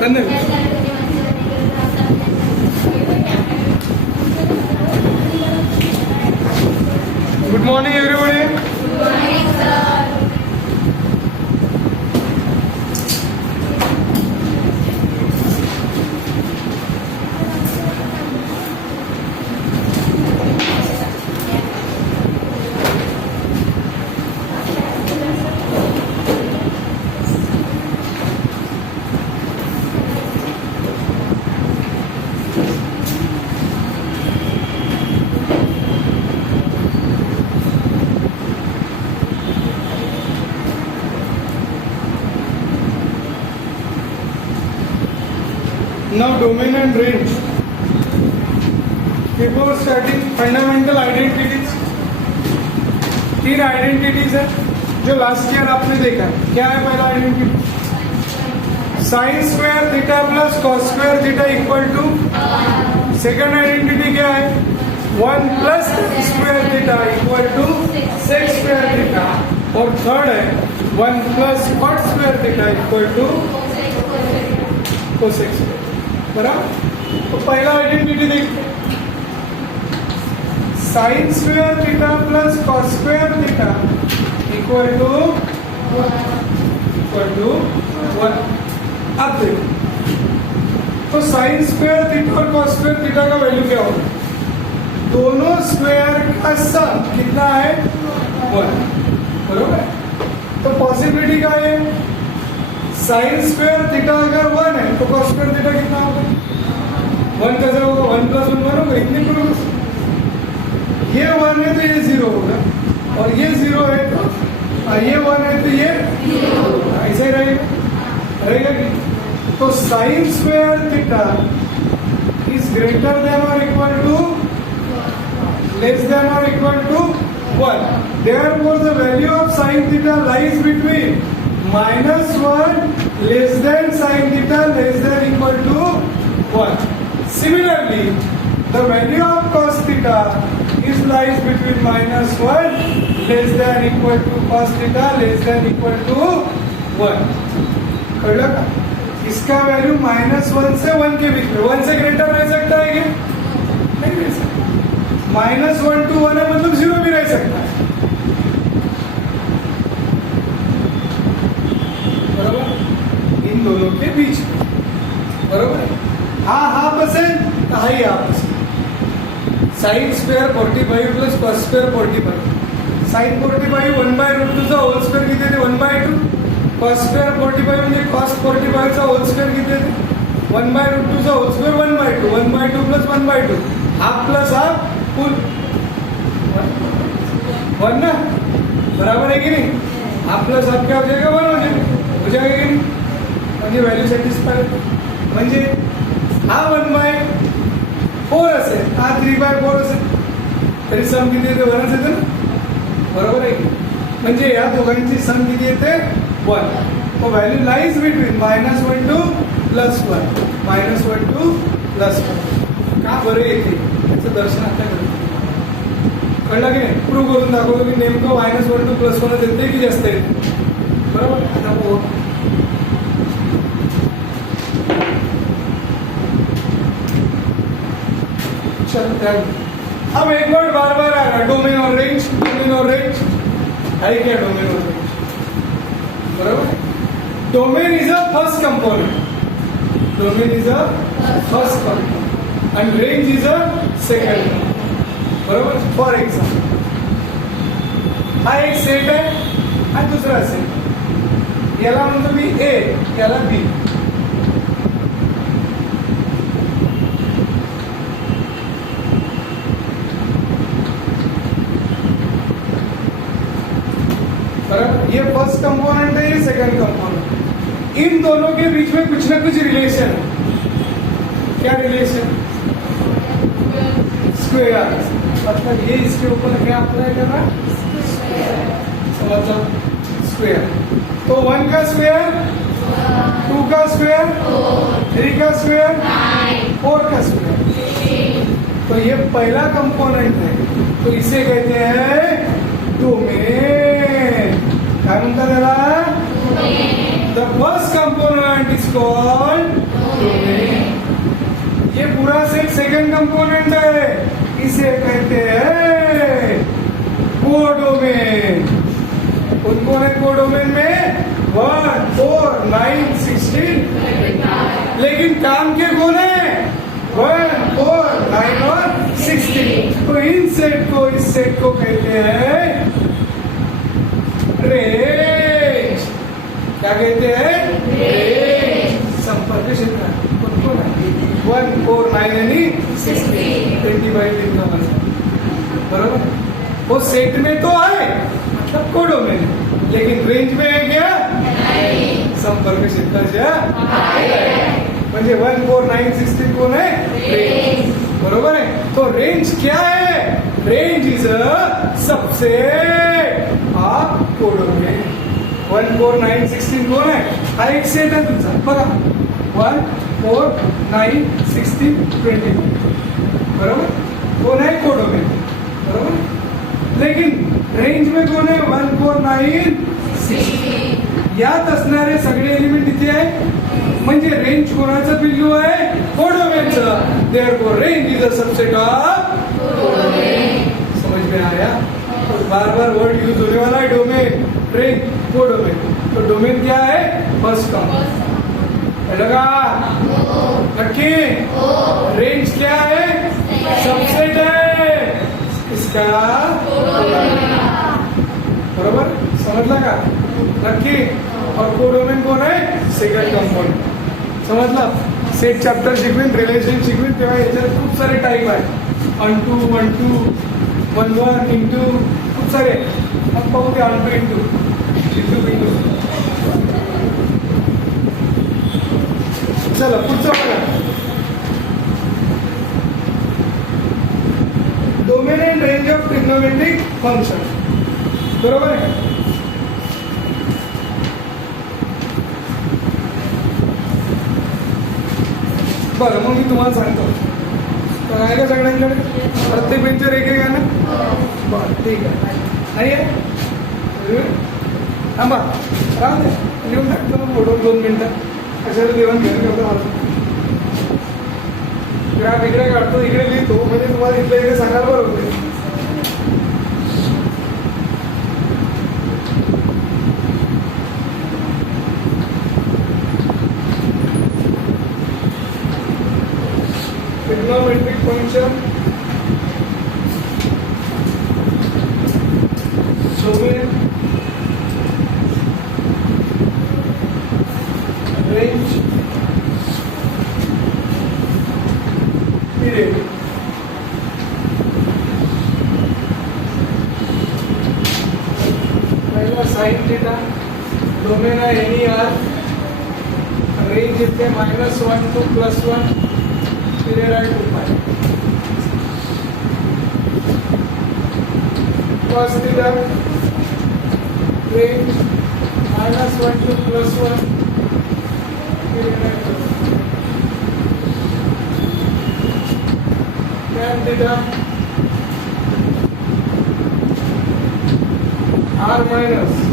धन्यवाद. Good morning, everybody. Good morning, sir. Now domain and range. Before starting fundamental identities, 3 identities है जो last year आपने देखा. क्या है पहला identity? Sine square theta plus cos square theta equal to. Second identity क्या है? 1 plus square theta equal to sec square theta. और थर्ड है 1 plus cot square theta equal to cosec square. बराबर. तो पहला आइडेंटिटी देखते हैं. Sine square theta plus cos square theta equal to 1. अब देखो तो साइन स्क्वायर थीटा और कॉस स्क्वायर थीटा का वैल्यू क्या होगा? दोनों स्क्वायर का सम कितना है? 1. बरोबर. तो पॉसिबिलिटी क्या है? साइन स्क्वायर थीटा अगर 1 है तो कॉस स्क्वायर थीटा कितना होगा? 1 कैसे होगा? 1 प्लस 1 होगा. इतनी प्रोग्रेस. ये 1 है तो ये 0 होगा और ये 0 है तो ये 1 है तो ये ऐसे ही रहेगा कि. तो sine square theta is greater than और इक्वल टू लेस देन और equal to 1. Therefore the value of sin theta lies between -1 less than sin theta less than equal to 1. Similarly, the value of cos theta is lies between -1 less than equal to cos theta less than equal to 1. कळलं का? इसका value -1 से 1 के beach में. 1 से greater रह सकता है क्या? नहीं रह सकता. -1 to 1 है मतलब 0 भी रह सकता है. इन दोनों के बीच में. बरोबर. हा बसेल हा ही हा बसेल. Sine square 45 plus cos square 45. Sine 45 1/√2 चा होल स्क्वेअर किती येते? 1/2. कॉस स्क्वेअर 45 म्हणजे कॉस 45 चा होल स्क्वेअर किती येते? 1/√2 चा whole square 1/2. 1/2 plus 1/2 half plus half full 1 ना. बराबर है कि नहीं? हाफ प्लस हाफ क्या हो जाएगा? 1 हो जाएगा कि नहीं? म्हणजे व्हॅल्यू सॅटिस्फाय. म्हणजे हा 1/4 असेल, हा 3/4 असेल तरी सम किती येते? 1 येते ना. बरोबर आहे. म्हणजे या दोघांची सम किती येते? 1. तो value lies between -1 to +1. -1 to +1. का बरं येते त्याचं दर्शन आता करतो. कळलं की नाही? प्रूव्ह करून दाखवतो की नेमकं -1 to +1 येते की जास्त येते. बरोबर. आता बघू. अब एक वर्ड बार बार आ रहा है, डोमेन और रेंज. डोमेन और रेंज है क्या? डोमेन और रेंज. बराबर. Domain is a first component. Domain is a first component end range is a second. बरोबर. फॉर एग्जाम्पल हा एक सेट आहे हा दुसरा सेट. याला म्हणतो मी ए, याला बी. ये फर्स्ट कंपोनेंट है, ये सेकंड कंपोनेंट. इन दोनों के बीच में कुछ ना कुछ रिलेशन है. क्या रिलेशन? स्क्वायर. मतलब ये इसके ऊपर क्या अप्लाई कर रहा है? मतलब स्क्वायर. तो 1 का स्क्वायर 2 का स्क्वायर 3 का स्क्वायर 4 का स्क्वायर. तो ये पहला कंपोनेंट है, तो इसे कहते हैं डोमेन. काय म्हणतात त्याला? The first component is called ये पूरा सेट सेकंड कंपोनेंट है, इसे कहते हैं कोडोमेन। कौन कौन है कोडोमेन में? 1, 4, 9, 16। लेकिन काम के कौन है? 1, 4, 9 और 16। तो इन सेट को, इस सेट को कहते हैं रेंज। क्या कहते हैं? रेंज। संपर्क क्षेत्र कौन कौन है? 1, 4, 9 यानी 16, 20/3 का मतलब, बरोबर। वो सेट में तो है, मतलब कोडोमेन है, लेकिन रेंज में है क्या? संपर्क क्षेत्राच्या म्हणजे 1, 4, 9, 16 कोण आहे? रेंज, बरोबर आहे। तो रेंज क्या है? Range is a subset of codomain. 1, 4, 9, 16 कोण आहे? हा एक सेट आहे तुमचा, बघा 1, 4, 9, 16, 20, बरोबर। कोण आहे? कोडोमेन, बरोबर। लेकिन रेंज में कोण आहे? 1, 4, 9, 16। यात असणारे सगळे एलिमेंट इथे आहे, म्हणजे रेंज कोणाचं बिंदू आहे? कोडोमेनचं। Therefore range is a subset of codomain. समझ में आया? बार बार वर्ड यूज होने वाला है, डोमेन, रेंज, कोडोमेन। तो डोमेन क्या है? फर्स्ट टर्म, लगा नक्की। रेंज क्या है? सबसेट है इसका, बरोबर, समजला का? नक्की। और कोडोमेन कोण आहे? सेकंड कंपोनेंट, समजलं? सेट चॅप्टर शिकवीन, रिलेशन शिकवीन, तेव्हा याच्यात खूप सारे टाईप आहे। अनटू, 1, 2, 1, 1, इंटू, खूप सारे। मग पाहू ते अनटू, इंटू, इंटू। चला पुढचं बघा, domain and range of trigonometric function, बरोबर आहे। बरं, मग मी तुम्हाला सांगतो, तर आहे का सगळ्यांकडे? प्रत्येक बेंचवर एक आहे ना? बरं, ठीक आहे। नाही आहे? थांबा, राहू दे, लिहून टाकतो मग फोटो 2 मिनिटं। कशाला देवण घेऊन ठेवतो मला, ग्राफ इकडे काढतो, इकडे लिहितो, म्हणजे तुम्हाला इथल्या इकडे सांगायला बरं होते। Trigonometric function, domain, range, period. पहिला साइन थीटा, डोमेन आहे एनी आर, रेंज इथे -1 to +1, पीरियड आहे 2π। cos theta, range -1 to +1, period आहे 2π। tan थीटा, r माइनस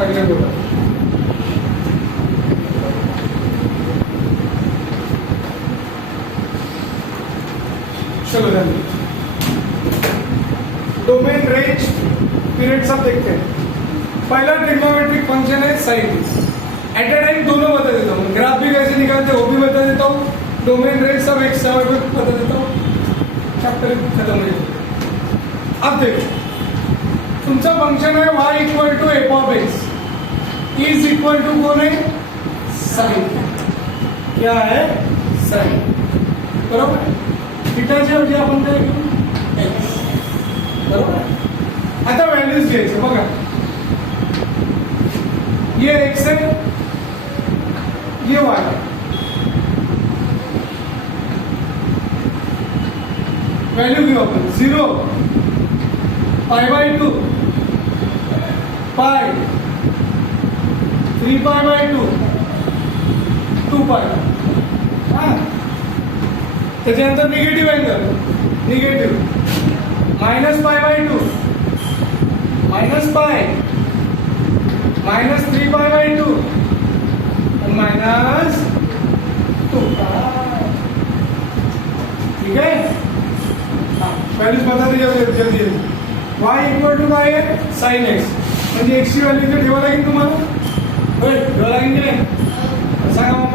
अगले बोला चलो जल्दी डोमेन रेंज पीरियड सब देखते हैं। पहला ट्रिग्नोमेट्रिक फंक्शन है साइन। एट अ टाइम दोनों बता देता हूँ, ग्राफ भी कैसे निकालते हैं वो भी बता देता हूँ, डोमेन रेंज सब एक समय पे बता देता हूँ, चैप्टर खत्म हो जाएगा। अब देखो तुमचा फंक्शन है y equal to f of x is equal to कौन है साइन। क्या है साइन बरोबर। थीटाच्या ऐवजी आपण काय घेऊ एक्स बरोबर। आता व्हॅल्यूज घ्यायचं बघा, ये एक्स है ये वाई है। वैल्यू घेऊ आपण 0 π/2 पाय 3π/2 2π। त्याच्यानंतर निगेटिव्ह अँगल निगेटिव्ह -π/2 -π -3π/2 -2π। ठीक है, वैल्यूज बता दीजिए जल्दी। y इक्वल टू काय आहे साइन एक्स, म्हणजे एक्स ची व्हॅल्यू इथे ठेवा लागेल तुम्हाला, होय ठेवा लागेल की नाही सांगा मग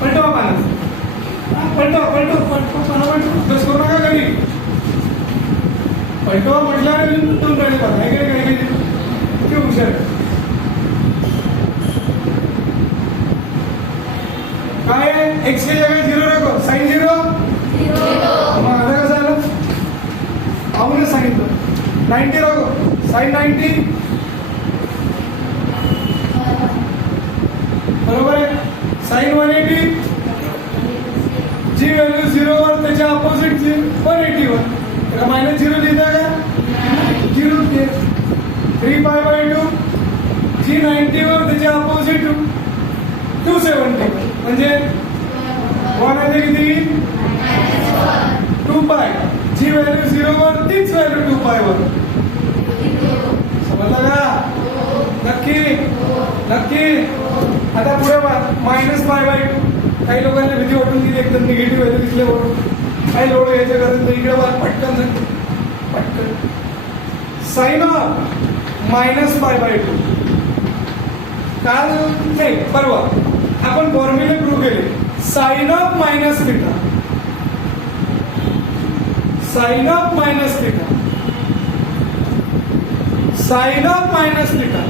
पटवा पाना पलटवा बस करू नका घरी पलटवा म्हटल्यावर तुम गाडी पाहा काय किती हुशार काय आहे एक्स ची जगह 0 रखो साइन 0 मग आता कसं आलं आपने सांगितलं 90 रखो साइन 90 बरोबर आहे। साइन 180 जी व्हॅल्यू 0 वर त्याच्या अपोजिट 180 वर त्याला -0 लिहिता का 0 3π/2 जी 90 वर त्याच्या अपोजिट 270 म्हणजे 1 आहे किती 2π। जी व्हॅल्यू 0 वर तीच व्हॅल्यू 2π वर समजलं का नक्की नक्की। आता पुढे -π/2 काही लोकांना भीती वाटून गेली एकदम निगेटिव्ह व्हॅल्यू दिसल्यावर काही लोड घ्यायचं कारण इकडे पटकन साइन ऑफ -π/2 काल नाही परवा आपण फॉर्म्युले प्रूव्ह केले sine of minus theta sine of minus theta sine of minus theta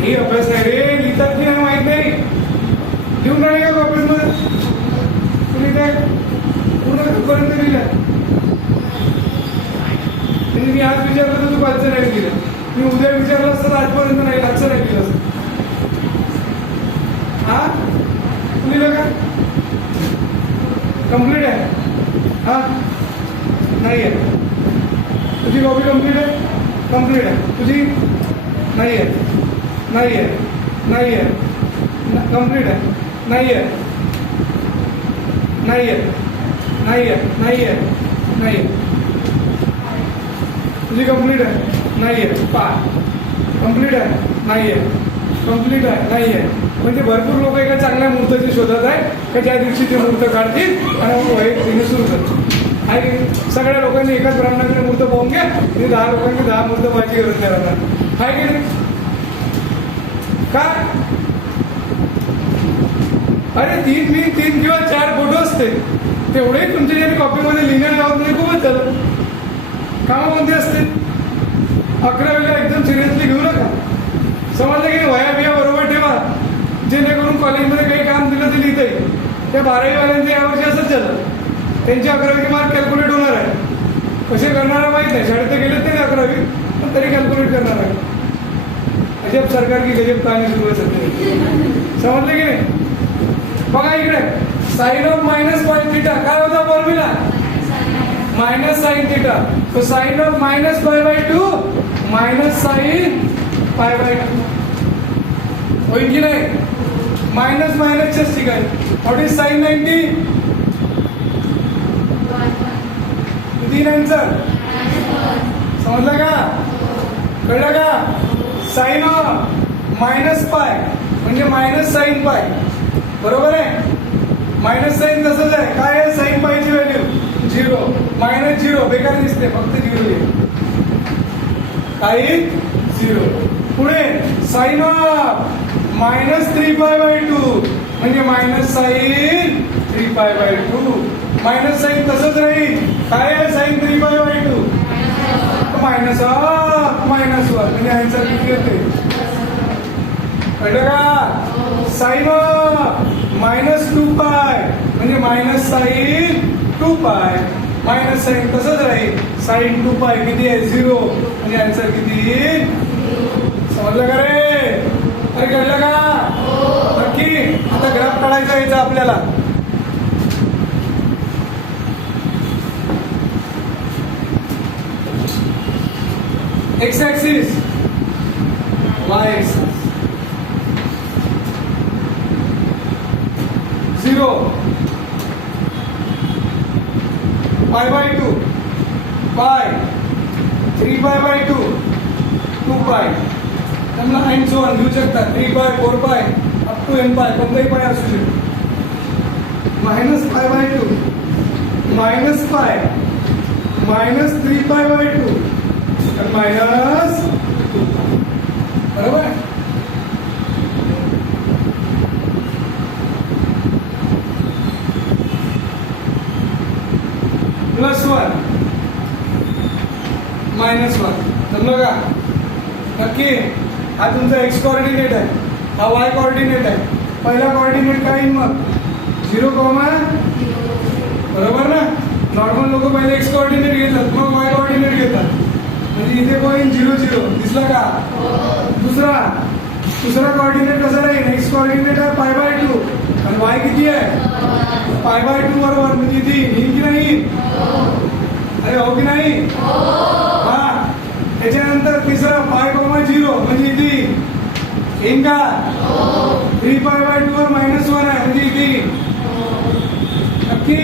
हे अभ्यास आहे रे लिहितात की नाही माहित नाही लिहून राहिले का ऑफिस मध्ये तुम्ही काय पूर्ण पर्यंत लिहिलं मी आज विचारलं तर तू कालचं नाही लिहिलं मी उद्या विचारलं असतं आजपर्यंत नाही आजचं नाही लिहिलं असतं हा लिहिलं का कंप्लीट आहे हा नाही आहे तुझी कॉपी कंप्लीट आहे तुझी नाही आहे कंप्लीट आहे नाही तुझी कंप्लीट आहे नाही आहे पा कंप्लीट आहे नाही आहे म्हणजे भरपूर लोक एका चांगल्या मुहूर्ताची शोधत आहे का ज्या दिवशी ते मुहूर्त काढतील आणि वैयक्तिक सुरू करतील आणि सगळ्या लोकांनी एकाच ब्राह्मणाकडे मुहूर्त पाहून घ्या आणि 10 लोकांनी 10 मुहूर्त पाहायची गरज नाही राहणार आहे की नाही काय अरे 3 किंवा 4 फोटो असते तेवढे तुमच्या ज्याने कॉपीमध्ये लिहिण्यात लावत नाही खूपच झालं कामामध्ये असते 11वीला एकदम सिरियसली घेऊ नका समजलं की वया बिया बरोबर ठेवा जेणेकरून कॉलेजमध्ये काही काम दिलं ते लिहिता येईल त्या 12वीवाल्यांचं यावर्षी असंच झालं त्यांचे 11वीचे मार्क कॅल्क्युलेट होणार आहे कसे करणार माहीत नाही शाळेत तर गेलेच नाही 11वी पण तरी कॅल्क्युलेट करणार आहे गजब सरकार की गजब कहाणी सुरू आहे सध्या समजलं की नाही बघा इकडे साइन ऑफ -π/θ काय होता फॉर्म्युला -sin θ तो साइन ऑफ -π/2 -sin π/2 होईल की नाही मायनसच्याच ठिकाणी व्हॉट इज साइन 90 किती आन्सर समजलं का कळलं का? साइन मायनस पाय म्हणजे मायनस साइन पाय, बरोबर आहे. मायनस साइन तसंच आहे. काय आहे साइन पायची व्हॅल्यू? 0. मायनस 0 बेकार दिसते, फक्त 0 आहे. काही 0. पुढे साइन मायनस 3π/2 म्हणजे मायनस साइन 3π/2. मायनस साइन तसंच राहील. काय आहे साइन 3π/2? मायनस मायनस 1 म्हणजे आन्सर किती येते? कळलं का? साइन मायनस 2π म्हणजे मायनस साइन 2π. मायनस साइन तसंच राहील. साइन 2π किती आहे? 0 म्हणजे आन्सर किती? समजलं का रे? अरे कळलं का? नक्की. आता ग्राफ काढायचा यायचा आपल्याला. X axis, Y axis. 0 π/2 पाय 3π/2 2π. त्यांना अँड सो ऑन घेऊ शकता. 3π 4π अप टू n π कोणताही पाय असू शकतो. Minus π/2 minus pi minus 3π/2 minus 2π, बरोबर. +1 -1 समजलं का? नक्की. हा तुमचा एक्स कोऑर्डिनेट आहे, हा वाय कोऑर्डिनेट आहे. पहिला कोऑर्डिनेट काय येईल मग? 0, बरोबर ना. नॉर्मल लोक पहिले एक्स कोऑर्डिनेट घेतात, मग वाय कोऑर्डिनेट घेतात. म्हणजे इथे कोण 0 0 दिसला का? दुसरा कोऑर्डिनेट कसा राहील? एक्स कोऑर्डिनेट आहे π/2 आणि वाय किती आहे? π/2 बरोबर. म्हणजे ती येईल की नाही? अरे हो की नाही? हा. त्याच्यानंतर तिसरा π,0 म्हणजे इथे येईन का? 3π/2 वर -1 आहे म्हणजे इथे नक्की.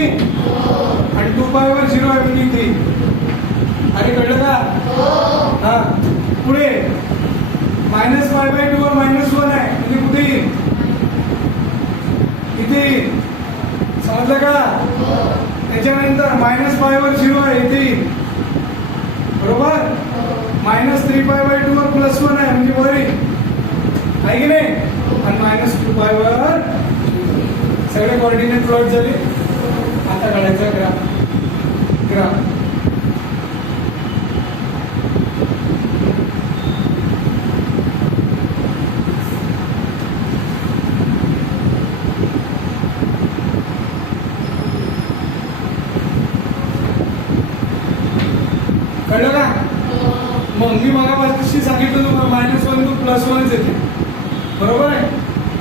आणि 2π वर 0 आहे म्हणजे इथे. अरे कळलं का? हा. पुढे -π/2 वर -1 आहे म्हणजे कुठे येईल? इथे येईल. समजलं का? त्याच्यानंतर -π वर 0 आहे इथे येईल, बरोबर. -3π/2 वर +1 आहे म्हणजे वर येईल, आहे की नाही. आणि -2π वर सगळे कोऑर्डिनेट प्लॉट झाले. आता काढायचा ग्राफ. कळलं का? मग मी मगापाशी सांगितलं तुम्हाला -1 टू +1 येते, बरोबर आहे.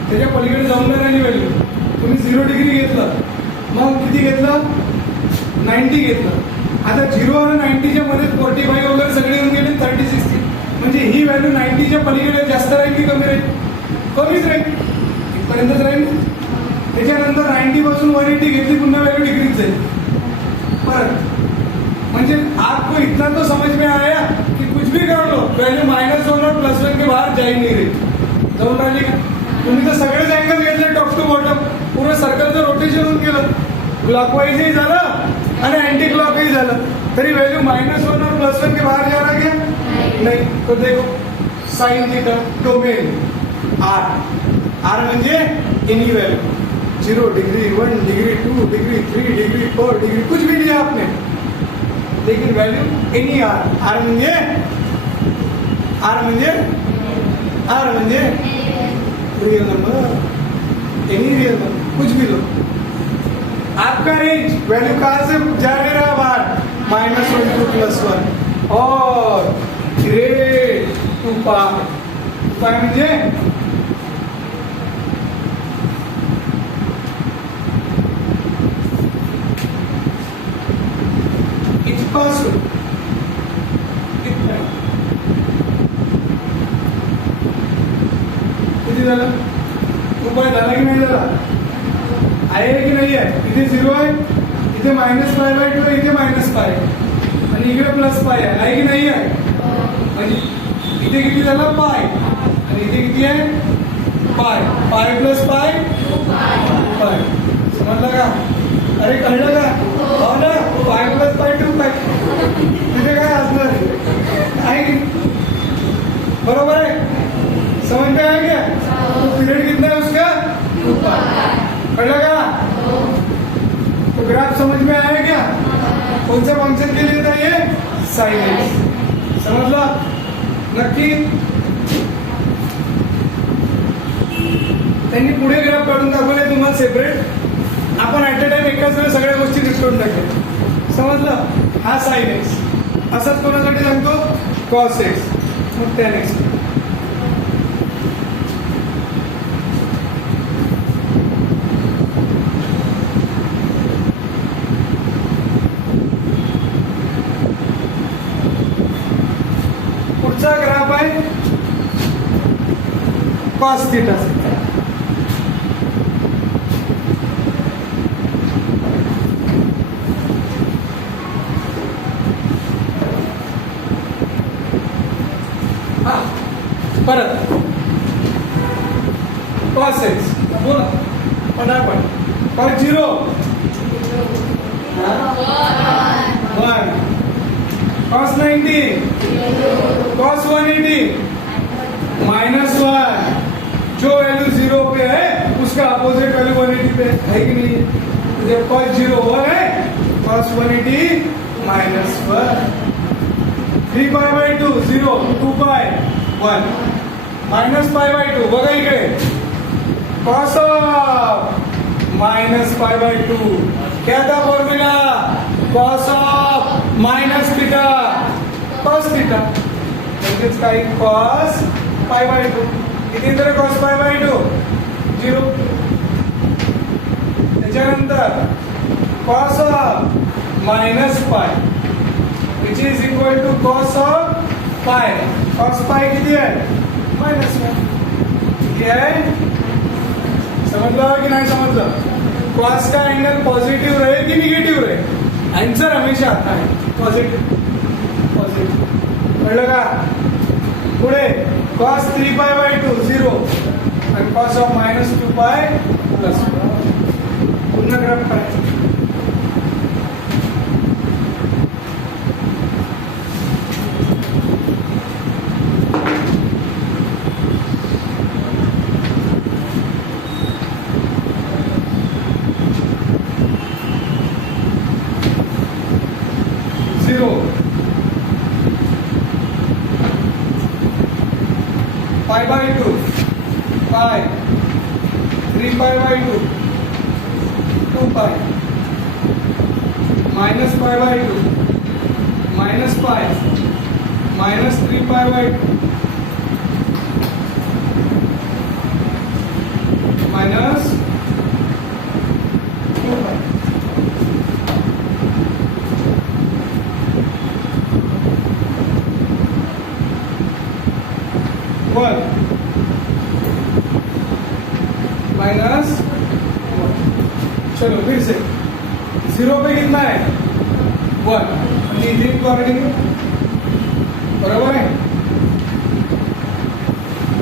त्याच्या पलीकडे जाऊन नाही व्हॅल्यू. तुम्ही 0 डिग्री घेतलं, मग किती घेतलं? 90 घेतलं. आता 0 आणि 90च्या मध्ये 45 वगैरे सगळे येऊन गेले 30 60. म्हणजे ही व्हॅल्यू 90च्या पलीकडे जास्त राहील की कमी राहील? कमीच राहील, इथपर्यंतच राहील. त्याच्यानंतर 90 पासून 180 घेतली, पुन्हा व्हॅल्यू डिग्रीच जाईल परत. म्हणजे आपको इतना तो समझ में आया कि कुछ भी कर लो वैल्यू -1 और +1 के बाहर जा ही नहीं रही. जाऊन राहिली का? तुम्ही तर सगळेच अँगल घेतले टॉप टू बॉटम. पूर्ण सर्कलचं रोटेशन होऊन गेलं. क्लॉकवाईजही झालं आणि अँटी क्लॉकही झालं, तरी व्हॅल्यू -1 और +1 के बाहर जा रहा क्या? नहीं. तो देखो साइन थीटा डोमेन आर म्हणजे any value 0 degree 1 degree 2 degree 3 degree 4 degree कुछ भी लिया आपने, लेकिन वैल्यू एनी आर म्हणजे real number, any real number कुछ भी लो. आपका रेंज वैल्यू कहां से जा रहा है बाहर? -1 टू +1 और ग्रेड 2π म्हणजे इथपासून इथपर्यंत किती झालं? 2π झाला की नाही झाला? आहे की नाही आहे? इथे 0 आहे, इथे -π/2 आहे, इथे -π आणि इकडे +π आहे की नाही आहे? म्हणजे इथे किती झालं पाय आणि इथे किती आहे पाय पाय प्लस पाय पाय समजलं का अरे कळलं का हो ना पाय प्लस पाय 2 पाय तिथे काय असणार आहे की बरोबर है समझ में आया क्या तो पीरियड कितना है उसका 2 पाई पढ़ा का तो ग्राफ समझ में आया क्या कौन से फंक्शन के लिए था ये साइन एक्स समझला नक्की त्यांनी पुढे ग्राफ काढून दाखवले तुम्हाला सेपरेट आपण ऍट अ टाइम एकाच वेळेस सगळ्या गोष्टी निपटून टाकल्या समजलं हा साइन एक्स असाच कोणासाठी सांगतो कॉस एक्स मग टॅन एक्स पुढचा ग्राफ आहे कॉस थीटा परत कॉस एक्स बोला पटापट कॉस 0 1 कॉस 90 कॉस 180 -1 जो वैल्यू 0 पे है उसका अपोजिट वैल्यू 180 पे है कि नहीं जब कॉस 0 1 है कॉस 180 -1 3 पाय बाय 2 0 2 पाय 1 -π/2 बघा इकडे कॉस ऑफ -π/2 क्या था formula cos of minus theta cos theta म्हणजेच काही कॉस π/2 किती तर कॉस π/2 0 त्याच्यानंतर cos of -π which is equal to cos of π cos π किती आहे -1 किती आहे समझलं कि नहीं समझलं कॉस का एंगल पॉजिटिव रहे कि निगेटिव रहे आंसर हमेशा आता है पॉजिटिव पॉजिटिव कळलं का पुढे cos 3π/2 0 आणि cos ऑफ -2π प्लस पुन्हा ग्राफ करायचं π/2 पाय 3π/2 2 पाय -π/2 -π -3π/2 -2 पाय वन माइनस चलो फिर से 0 पे कितना है 1 अकॉर्डिंग बरोबर आहे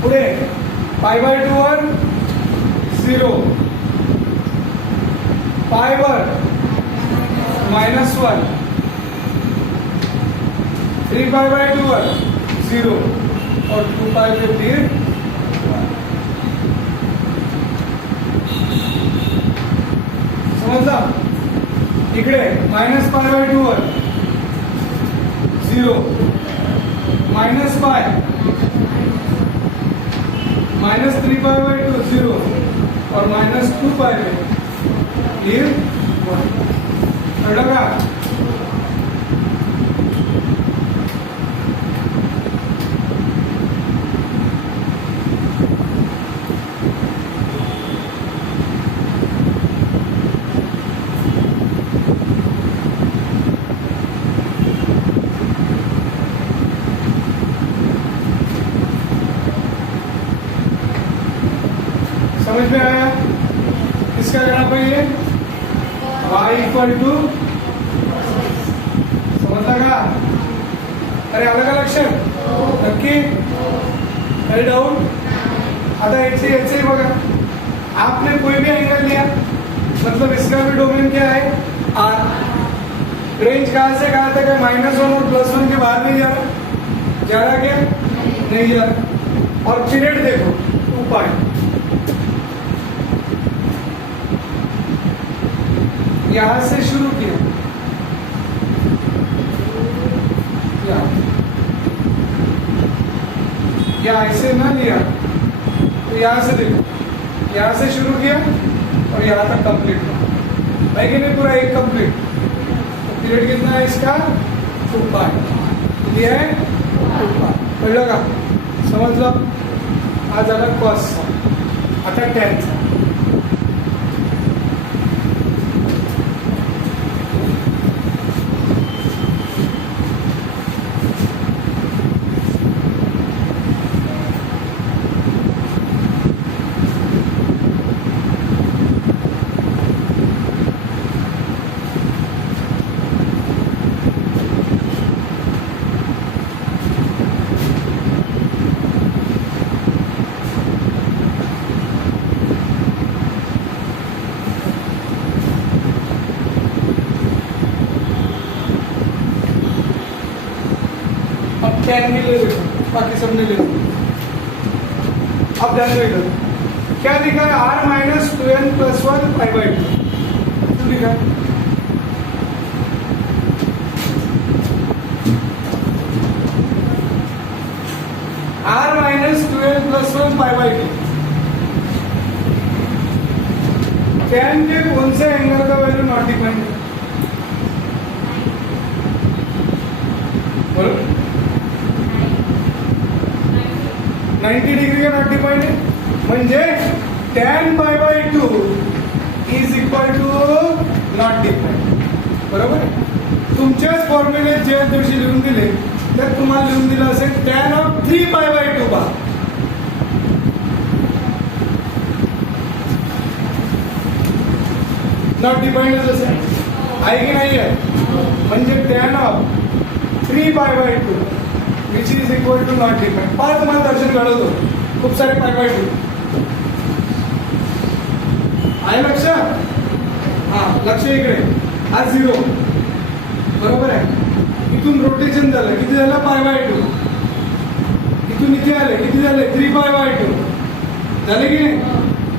पुढे π/2 वर 0 पाय वर -1 3π/2 वर 0 और 2 पाई पे फिर समजला इकडे -π/2 वर 0 -π -3π/2 0 और -2 पाई पे फिर 1 कळलं का समझ में आया इसका ग्राफ है ये y = समझ लगा अरे आलं का लक्षात? नक्की? काही डाउट? आता ऐसे बघा, आपने कोई भी एंगल लिया, मतलब इसका भी डोमेन क्या है? आर। रेंज कहां से कहां तक है? -1 और +1 के बाहर नहीं जा रहा क्या? नहीं जा रहा। और पीरियड देखो 2 पाई, यहां से शुरू किया, या ऐसे ना लिया तो यहां से देखो, यहां से शुरू किया और यहां तक कंप्लीट हुआ, है कि नहीं? पूरा एक कंप्लीट। तो पीरियड कितना है इसका? 2 पाई। ये है 2 पाई। कळलं का? समजलं? हा झाला कॉस। आता टेन। टेन भी ले लो, बाकी सब ने ले लो। अब ध्यान दो, क्या लिखा है? R-2n + 1 π/2 क्यों लिखा है? R-2n + 1 π/2 tan के कौन से एंगल का वैल्यू नॉट डिफाइंड है? बोलो। 90 डिग्री का नॉट डिफाइंड आहे, म्हणजे tan π/2 is equal to not defined. बरोबर आहे. तुमच्याच फॉर्म्युले जे दिवशी लिहून दिले त्यात तुम्हाला लिहून दिलं असेल tan ऑफ 3π/2 बा. नॉट डिफाइंडच असेल, आहे की नाही आहे? म्हणजे tan of 3π/2 which is equal to not defined. पाच तुम्हाला दर्शन घडवतो, खूप सारे π/2 आहे. लक्ष? हा, लक्ष इकडे. हा 0 बरोबर आहे. इथून रोटेशन झालं, किती झालं? π/2. इथून इथे आले, किती झाले? 3π/2 झाले की नाही?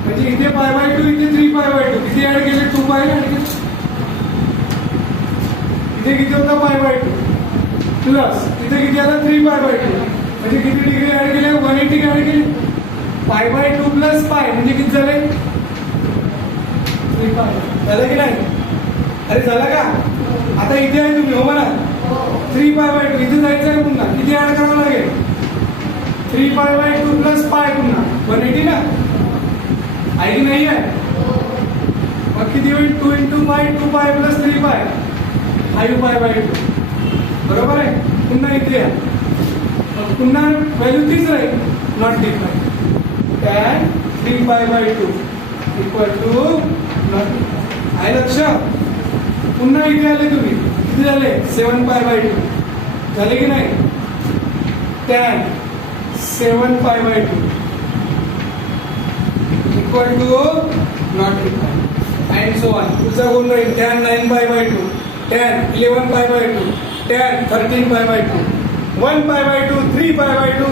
म्हणजे इथे π/2, इथे 3π/2, किती ऍड केले? 2π ऍड केले. इथे किती होता? π/2 प्लस इथे किती आला? 3π/2, म्हणजे किती डिग्री ऍड केले? 180 ऍड केले. π/2 प्लस π म्हणजे किती झाले? 3π. झालं की नाही? अरे झालं का? आता इथे आहे तुम्ही, हो म्हणा. 3π/2 इथे जायचं आहे, पुन्हा किती ऍड करावं लागेल? 3π/2 प्लस π पुन्हा 180 ना, आहे की नाही आहे? मग किती होईल? 2 × π, 2π प्लस 3π 5π/2. बरोबर आहे. पुन्हा इथे आहे, पुन्हा व्हॅल्यू तीच राहील, not defined. tan 3π/2 equal to not. आहे लक्ष? पुन्हा इथे आले तुम्ही, किती झाले? 7π/2 झाले की नाही? tan 7π/2 equal to not defined. And so on. पुढचा कोण राहील? tan 9π/2, tan 11π/2, tan 13π/2, 1π/2, 3π/2,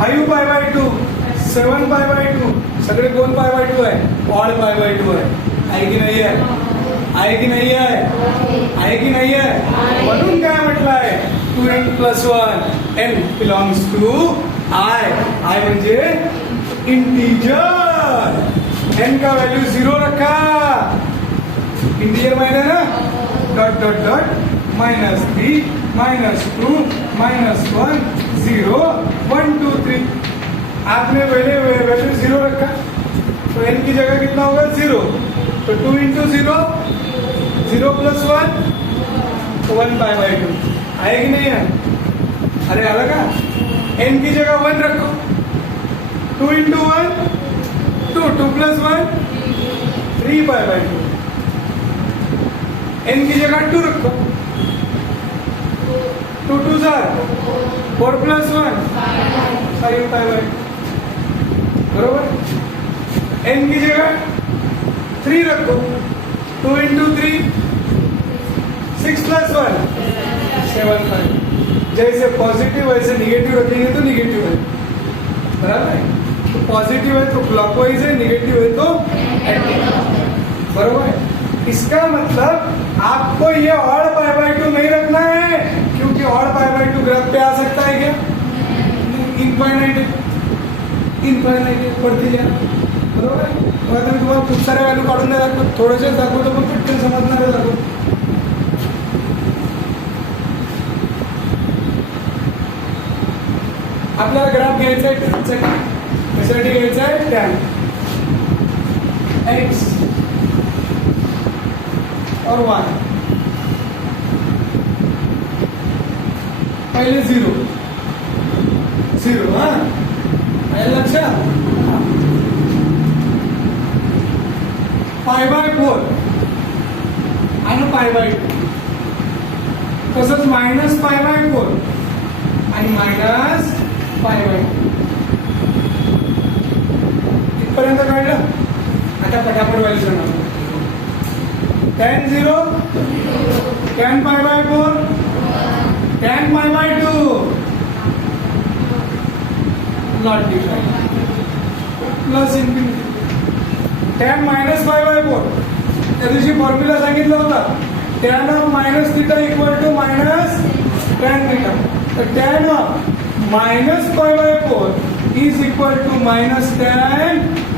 5π/2, 7π/2. सगळे कोण π/2 आहे? ऑड π/2 आहे. आहे की नाही आहे? आहे की नाही आहे? आहे की नाही आहे? म्हणून काय म्हटलं आहे? 2n + 1 n belongs to i. i म्हणजे इंटीजर. n का वैल्यू 0 रखा. इंटीजर माहिती है ना? Dot dot dot -3 -2 -1 0 1 2 3. आपने पहले वैल्यू 0 रखा तो n की जगह कितना होगा? 0. तो 2 × 0 0 + 1 तो 1π/2. आहे की नहीं है? अरे आला का? n की जगह 1 रखो. 2 × 1 2, 2 + 1 3π/2. n की जगह 2 रखो. टू टू जार 4 प्लस 1 5 पाई बाय, बरोबर। एन की जगह 3 रखो, 2 इंटू 3 6 प्लस 1 7 5। जैसे पॉजिटिव वैसे निगेटिव रखेंगे तो निगेटिव है, बराबर है। तो पॉजिटिव है तो क्लॉकवाइज है, निगेटिव है तो एंटी, बरोबर है। इसका मतलब आपको ये ऑड पाई बाय 2 नहीं रखना है, क्योंकि ऑड पाई बाय 2 ग्राफ पे आ सकता है क्या? इनफाइनाइट है, इनफाइनाइट है, पडते जा, बरोबर आहे। मग आता मी तुम्हाला खूप सारे व्हॅल्यू काढून नाही दाखवत, थोडेसे दाखवतो पण पटकन समजणार आहे दाखवतो। आपल्याला ग्राफ घ्यायचा आहे टॅनचा, कशासाठी घ्यायचा आहे? टॅन एक्स और y, पहले 0 0, हाँ लक्षात। पाय बाय 4 आणि पाय बाय 2, तसंच मायनस पाय बाय 4 आणि मायनस पाय बाय 2, इथपर्यंत कळलं। आता पटापट व्हॅल्यू सांगा। tan 0 tan pi by 4 tan pi by 2 not defined plus infinity tan minus pi by 4, त्या दिवशी फॉर्म्युला सांगितला होता tan of minus theta equal to minus tan theta. तर tan of minus pi by 4 is equal to minus tan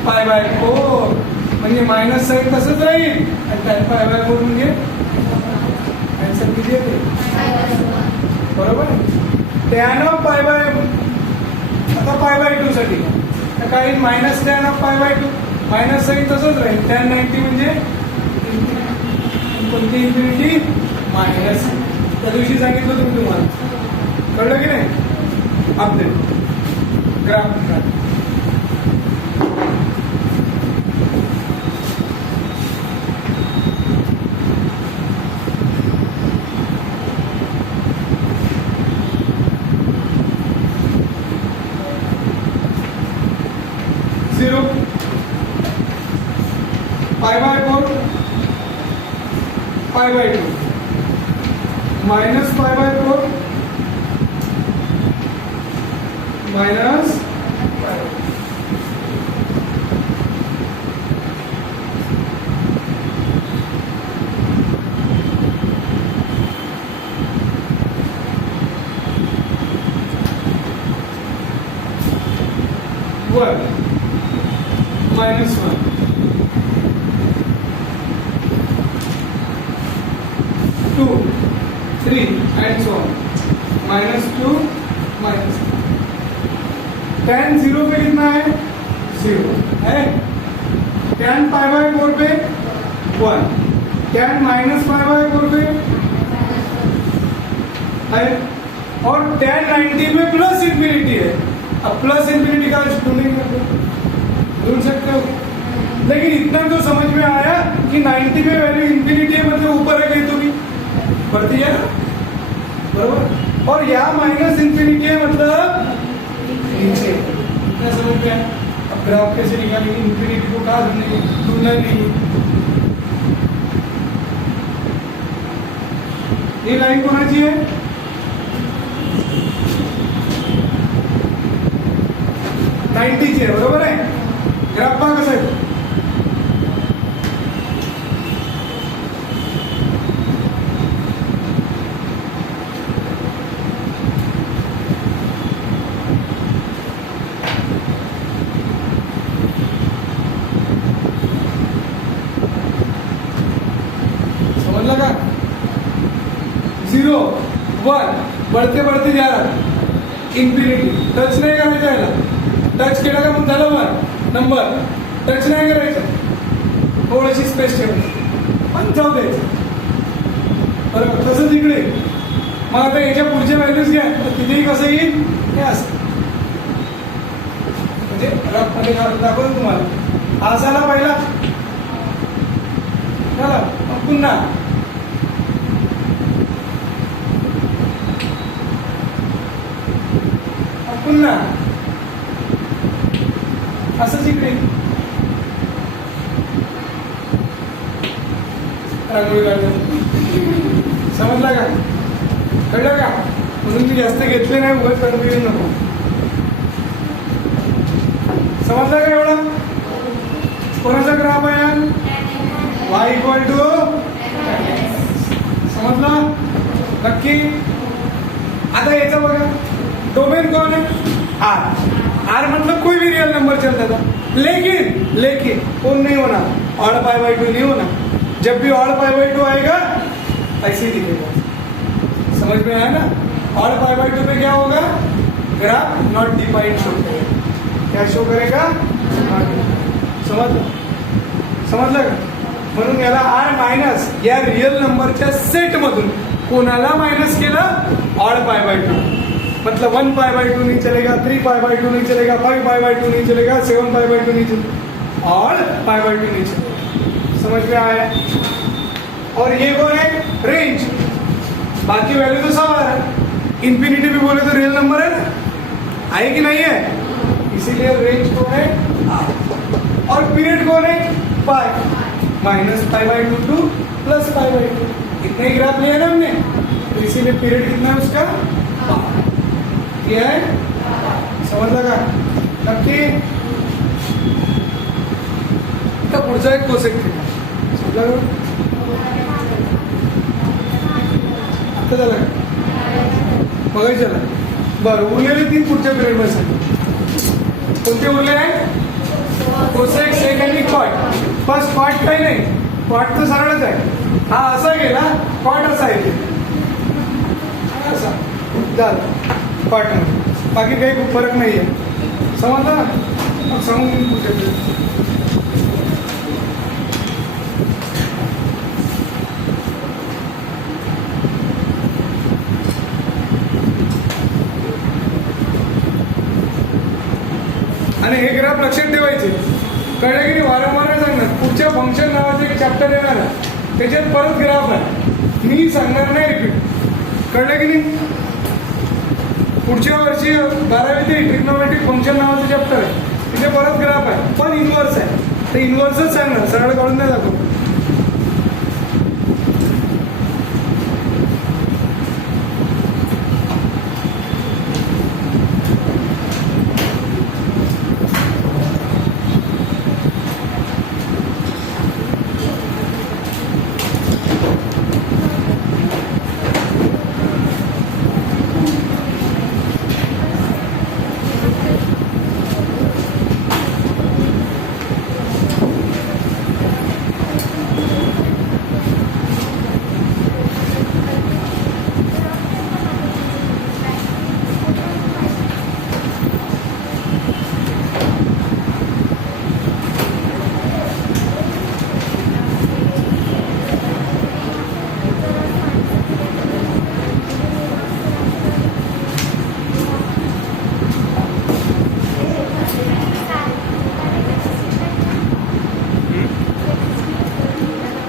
pi by 4, म्हणजे minus sine तसंच राहील आणि tan pi by 4 म्हणजे आन्सर किती येते? बरोबर आहे। tan ऑफ पाय बाय, आता पाय बाय 2 साठी तर काय? Minus tan of pi by 2, minus sine तसंच राहील, tan 90 म्हणजे कोणती इन्फिनिटी? मायनस। त्या दिवशी सांगितलं तुम्ही, तुम्हाला कळलं की नाही? Update graph 0 pi by 4 pi by 2 minus pi by 4 minus 1 minus 1 2 3 and so on minus 2 minus tan 0 पे कितना है? 0 है। tan pi by 4 pay 1, tan minus pi by 4 पे है, और tan 90 में प्लस इंफिनिटी है। अब प्लस इंफिनिटी का ढूंढ सकते हो, लेकिन इतना तो समझ में आया कि 90 में वैल्यू इंफिनिटी है, मतलब ऊपर है कहीं तो भी बढ़ती है, बरोबर। और यहाँ माइनस इंफिनिटी है, मतलब नीचे। क्या समझ में? अब ग्राफ कैसे निकालेंगे? इंफिनिटी को कहा ढूंढना नहीं, ये लाइन होना चाहिए चे, बरोबर आहे। ग्राफ पहा कसा आहे, समझला का? 0 1 बढ़ते बढ़ते जा रहा, इन्फिनिटी टच नाही करायचं याला, टच केला का मग झालं 1 नंबर, टच नाही करायचं, थोडीशी स्पेस ठेवायची पण जाऊ द्यायचं, बरोबर। तसंच इकडे मग आता याच्या पुढचे व्हॅल्यूज घ्या, तर तिथेही कसं येईल हे असं, म्हणजे मध्ये दाखवतो तुम्हाला। हा झाला पहिला, झाला, मग पुन्हा पुन्हा असंच इकडे रांगोळी काढतात. समजला का? कळलं का? म्हणून मी जास्त घेतले नाही, उगाच कन्फ्युजन नको. समजला का एवढं? कोणाचा ग्राफ आहे? y इक्वल टू समजला नक्की. आता याचा बघा डोमेन कौन है? r. r मतलब कोई भी रियल नंबर चलता था, लेकिन कौन नहीं होना? ऑड पाई बाई टू नहीं होना. जब भी ऑड पाई बाई टू आएगा ऐसे ही दिखेगा. समझ में आया ना? ऑड पाई बाई टू पे क्या होगा? ग्राफ नॉट डिफाइंड शो करेगा. क्या शो करेगा? समजलं का? म्हणून याला आर मायनस या रियल नंबरच्या सेट मधून कोणाला मायनस केलं? Odd pi by two. मतलब 1 पाई बाय टू नहीं चलेगा, 3 पाई बाय टू नहीं चलेगा, 5 पाई बाय टू नहीं चलेगा, 7 पाई बाय टू नहीं चलेगा, ऑड पाई बाय टू नहीं चलेगा. समझ में आया? और ये कौन है? रेंज. बाकी वैल्यू तो सब आ रहा है. इंफिनिटी भी बोले तो रियल नंबर है ना, है कि नहीं है? इसीलिए रेंज कौन है? आर. और पीरियड कौन है? पाई. Minus pi by two plus pi by two. इतना ही ग्राफ लिया ना हमने, तो इसीलिए पीरियड कितना है उसका? ये है. समजला का? नक्की. आता पुढचा एक कोसेक थिटा. समजला का? आता झालं का? बघायचं झालं. बरं, उरलेले 3 पुढच्या पिरियड मध्ये सांग. कोणते उरले आहे? कोसेक, सेक आणि कॉट. फर्स्ट कॉट काही नाही, कॉट तर सरळच आहे. हा असा गेला, कॉट असा आहे, असा झालं कॉट मध्ये. बाकी काही खूप फरक नाही आहे. समजलं ना? मग सांगून पुढच्या आणि हे ग्राफ लक्षात ठेवायचे. कळलं की नाही? वारंवार नाही सांगणार. पुढच्या फंक्शन नावाचं एक चॅप्टर येणार आहे, त्याच्यात परत ग्राफ आहे. मी सांगणार नाही रिपीट. कळलं की नाही? पुढच्या वर्षी 12वी ते ट्रिग्नोमेट्रिक फंक्शन नावाचं चॅप्टर आहे, तिथे परत ग्राफ आहे, पण इनव्हर्स आहे. ते इनव्हर्सच सांगणार, सरळ काढून नाही दाखव.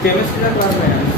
केमिस्ट्रीचा क्लास आहे.